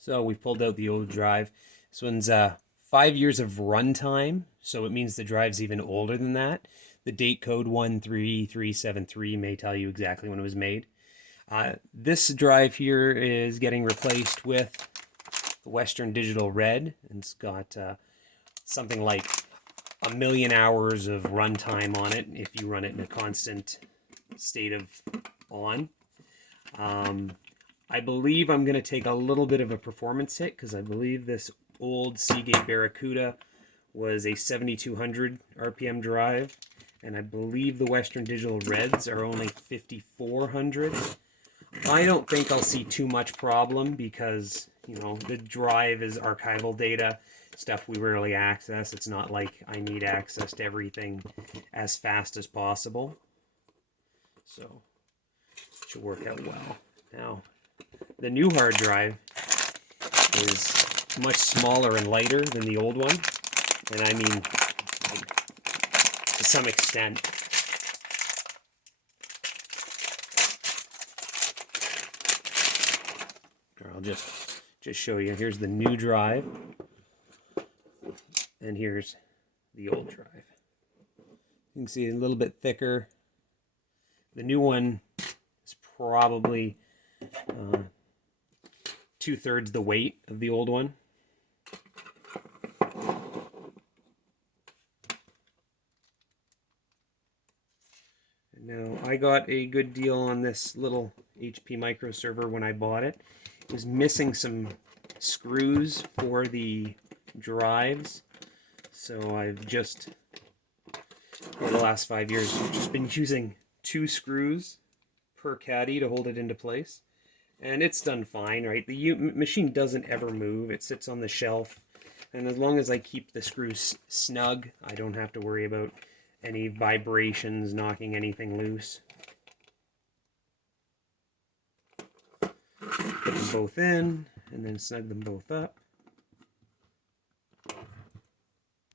So we've pulled out the old drive. This one's 5 years of runtime, so it means the drive's even older than that. The date code 13373 may tell you exactly when it was made. This drive here is getting replaced with the Western Digital Red, and it's got something like 1,000,000 hours of runtime on it if you run it in a constant state of on. I believe I'm going to take a little bit of a performance hit because I believe this old Seagate Barracuda was a 7,200 RPM drive, and I believe the Western Digital Reds are only 5,400. I don't think I'll see too much problem because, you know, the drive is archival data, stuff we rarely access. It's not like I need access to everything as fast as possible. So it should work out well. Now, the new hard drive is much smaller and lighter than the old one. And I mean, like, to some extent. I'll just show you. Here's the new drive. And here's the old drive. You can see a little bit thicker. The new one is probably 2/3 the weight of the old one. Now, I got a good deal on this little HP micro server when I bought it. It was missing some screws for the drives, so I've just, for the last 5 years, just been using 2 screws per caddy to hold it into place. And it's done fine, right? The machine doesn't ever move. It sits on the shelf. And as long as I keep the screws snug, I don't have to worry about any vibrations knocking anything loose. Put them both in, and then snug them both up.